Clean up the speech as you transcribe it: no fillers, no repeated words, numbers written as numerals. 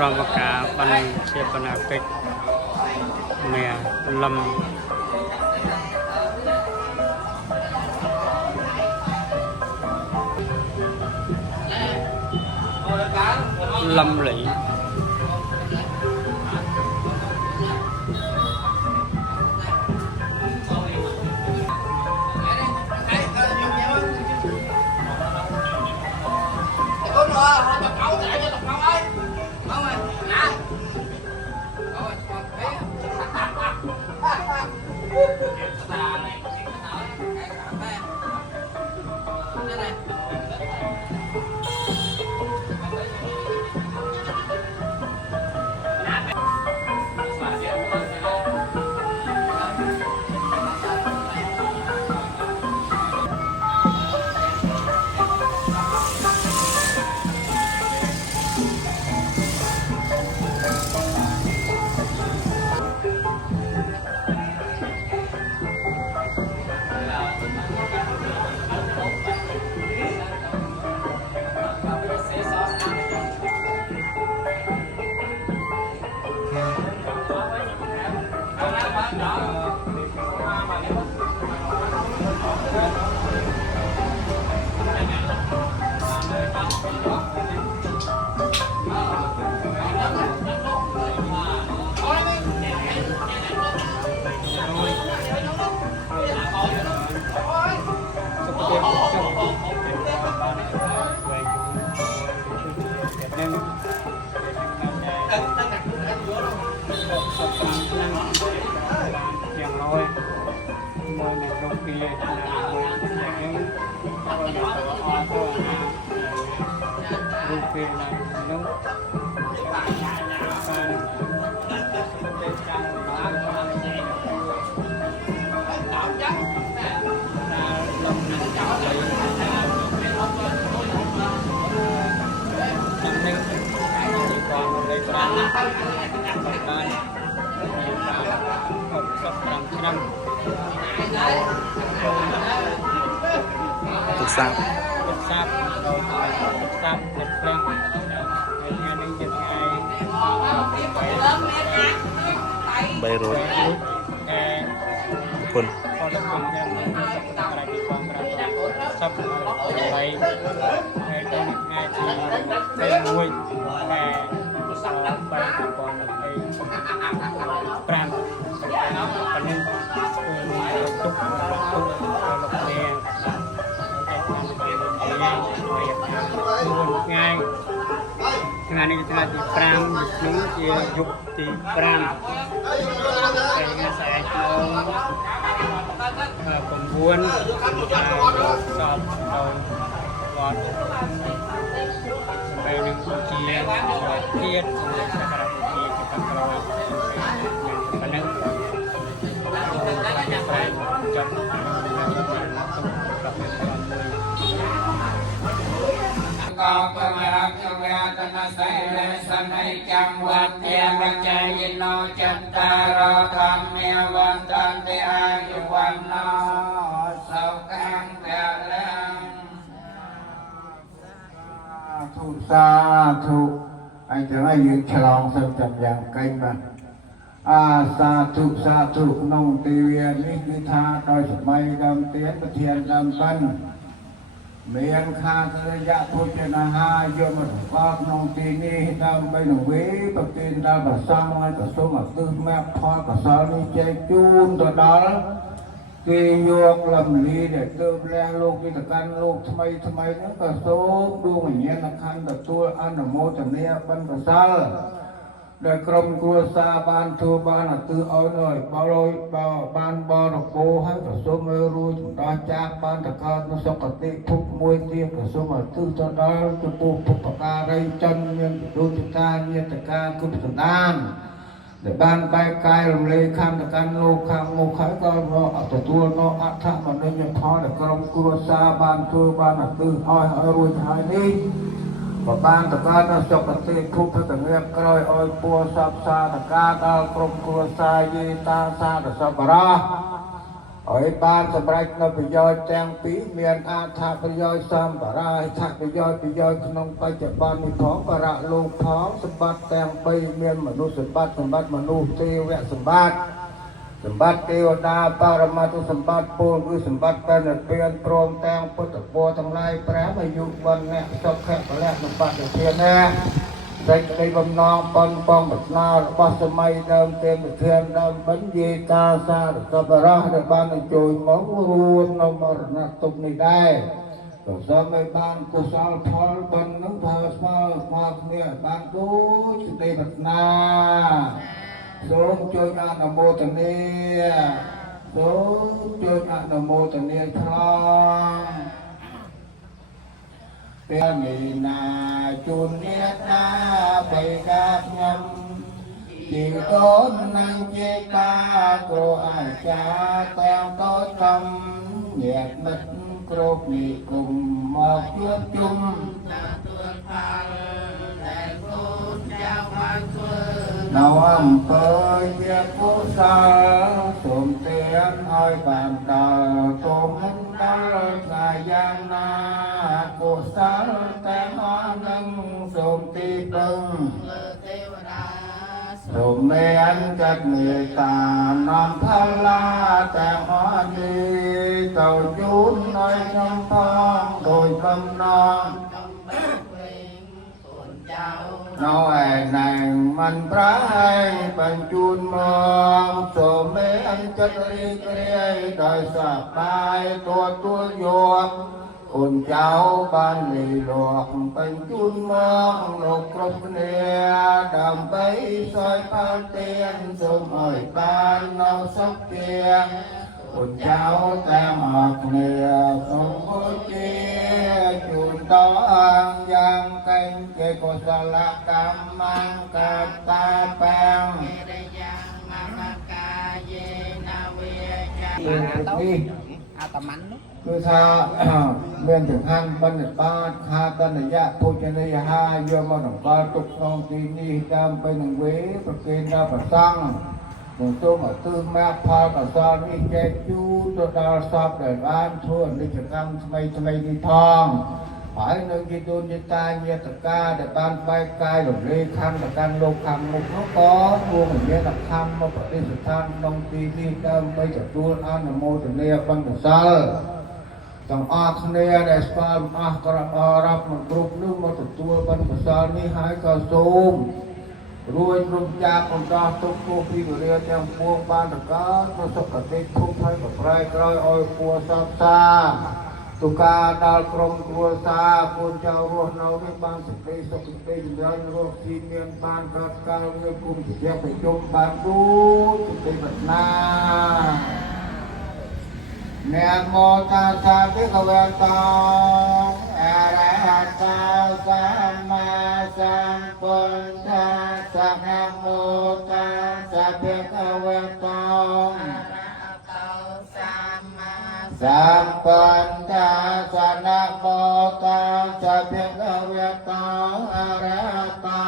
รองกาบันเชียปนาเก็กเมียลำไหลอย่างน้อยมวยในโรงเรียนอย่างนี้ก็จะออกตัวรูปเป็นอะไรนู้นการเป็นการร้องตุกซับใบโรยคนซับไปในงานที่เป็นมวยแต่ไปก่อนไปแปรปนินตุกเรียนง่ายงานนี้จะงานที่แปรนุ่งที่ยุบที่แปรแต่งานสายโน้ผมบ้วนสอบเราหลอดไปหนึ่งทีเทียดสักการะทีที่ทำเราเป็นนึกไปจบก็กำลังจะเวทนาใส่เลสในจังหวัดเทียมใจยินโนจันตารธรรมเมวันตันติอายุวันโนสุขังเดลังทุสาธุไอ้จะให้ยืนฉลองสัมจัญญาไกลมาสาธุนงตีเวียนนิพิธาโดยสมัยดำเตียนประเทียนดำปันเมียนคาระยะพุทธนาหายมรกอบนงตีนี้ดำไปหนุ่มวิปกินดำประสังไว้กับสมตึกแม่พอกับสานิเจจูนตัวดอลกีโยกลำลีเด็กเติมแรงโลกวิตกันโลกทำไมนั่นก็โซดูอย่างเงี้ยนักขันกับตัวอันโมตเนียบันกษัลได้กรมครัวซาบานทัวบานตือเอาหน่อยบาลอยบานบอระโกให้กับสมรู้ตาจากบานตะการมาสกติทุกมวยเตี้ยกับสมตื้อตะดาจะปูปุปการัยจันยังดูติการเนียตการกุศลดานแต่บ้านใบกายลำเลข้ามตะการโลกข้างโมขายก็รออัตตัวโนอัฐะมันยังพอแต่กรมครัวซาบานทัวบานตืออ้อยรู้ชายนี้ ក៏បានតកើតនៅចុកប្រទេសភូមិទៅងៀបក្រោយឲ្យពួរសពសាតកាដល់ក្រុមគ្រួសារយេតាសាទសបរោះឲ្យបានសម្រេចនៅប្រយោជន៍ទាំងពីរមានអត្ថប្រយោជន៍សម្បរាអត្ថប្រយោជន៍ក្នុងបច្ចុប្បន្ននេះផងបរៈលោកផងសម្បត្តិទាំង3មានមនុស្សសម្បត្តិសម្បត្តិមនុស្សទេវៈសម្បត្តិសម្បត្តិទេវតាបរមត្ថសម្បត្តិពលគឺសម្បត្តិពេលនិព្វានព្រមទាំងពុទ្ធពរទាំងឡាយ5អាយុវណ្ណៈសុខៈពលៈសម្បត្តិធានណាសេចក្តីបំណងប៉ុនបងប្រាថ្នារបស់សម័យដើមទេមធានដើមបិណ្ឌយេតាសារសបរោះដែលបានអញ្ជើញមករួននៅមរណទុក្ខនេះដែរក៏សូមឲ្យបានកុសលផលបុណ្យនឹងផលស្មើគ្នាបានដូចសេចក្តីប្រាថ្នាសូមជួយអនុមោទនាសូមជួយអនុមោទនាឆ្លងពេលនេះណាជួនមេត្តាបេកាខ្ញុំជីវតូននឹងជាតាគ្រូអាចារ្យទាំងតូចធំញាតិមិត្តគ្រប់និគមមកជួបជុំទទួលផលដែលគូចៅបានធ្វើនៅអំពើជាកុសលសូមទានឲ្យបានដល់សូមមិនដល់ថ្ងៃយ៉ាងណាកុសលតែអស់នឹងសូមទីពឹងលើទេវតាសូមមានចិត្តមេត្តានាំផលឡាតែអស់នេះទៅជូនឲ្យខ្ញុំផងដោយបំណងនៅឯណែងមិនប្រែងបញ្ជូនមកសូមមានចិត្តរីករាយដោយសប្បាយទទួលយកគុណចៅបានលីលោកបញ្ជូនមកលោកគ្រប់គ្នាដើម្បីសោយផលទានសូមឲ្យបាននៅសុខជាគុណចៅតាមអរគ្នាសូមបុជាជូនតអង្គយ៉ាងកេងគេកុសលកម្មកតាបាំងយ៉ាងមកាយេណាវិជានេះអាតមនោះគឺថាមានចង្ហាន់បណ្ឌបាតខាតនយៈភោជនីយហាយកមកតម្កល់ទុកក្នុងទីនេះដើម្បីនឹងវេប្រគេនដល់ព្រះសង្ឃសូមឲ្យទិសមាផលកសលនេះចែកជូនទៅដល់សពដែលបានធ្វើអនិច្ចកម្មថ្មីនេះផងហើយនឹងជាទូនជាតាញាតកាដែលបានបែកកាយរំលែកខំទៅកាន់លោកខាងមុខនោះក៏រួមមានតែខំមកប្រតិស្ថានក្នុងទីនេះដើម្បីទទួលអនុមោទនាបុណ្យកុសលទាំងអស់គ្នាដែលស្គាល់អស់ក្រអរាប់មិនគ្រប់នោះមកទទួលបុណ្យកុសលនេះហើយក៏សូមរួចរំចាកបន្តទុកពោះពីវិរិយទាំងពួងបានតកើតប្រសុខតិភពហើយប្រែក្រោយឲ្យពួរសពសាទុការដល់ក្រុមគ្រួសារកូនចៅរស់នៅនេះបានសេចក្តីសុខសេចក្តីចម្រើនរស់ទីមានបានកើតកាលវាគុំជាប្រជុំបានដូចសេចក្តីប្រាថ្នាណាមោតាសាភិក្ខវេតោអរហតោសម្មាសម្ពុទ្ធស្សណាមោតាសាភិក្ខវេតោសម្ពុទ្ធស្សណាមោតាសាភិក្ខវេតោអរហតោ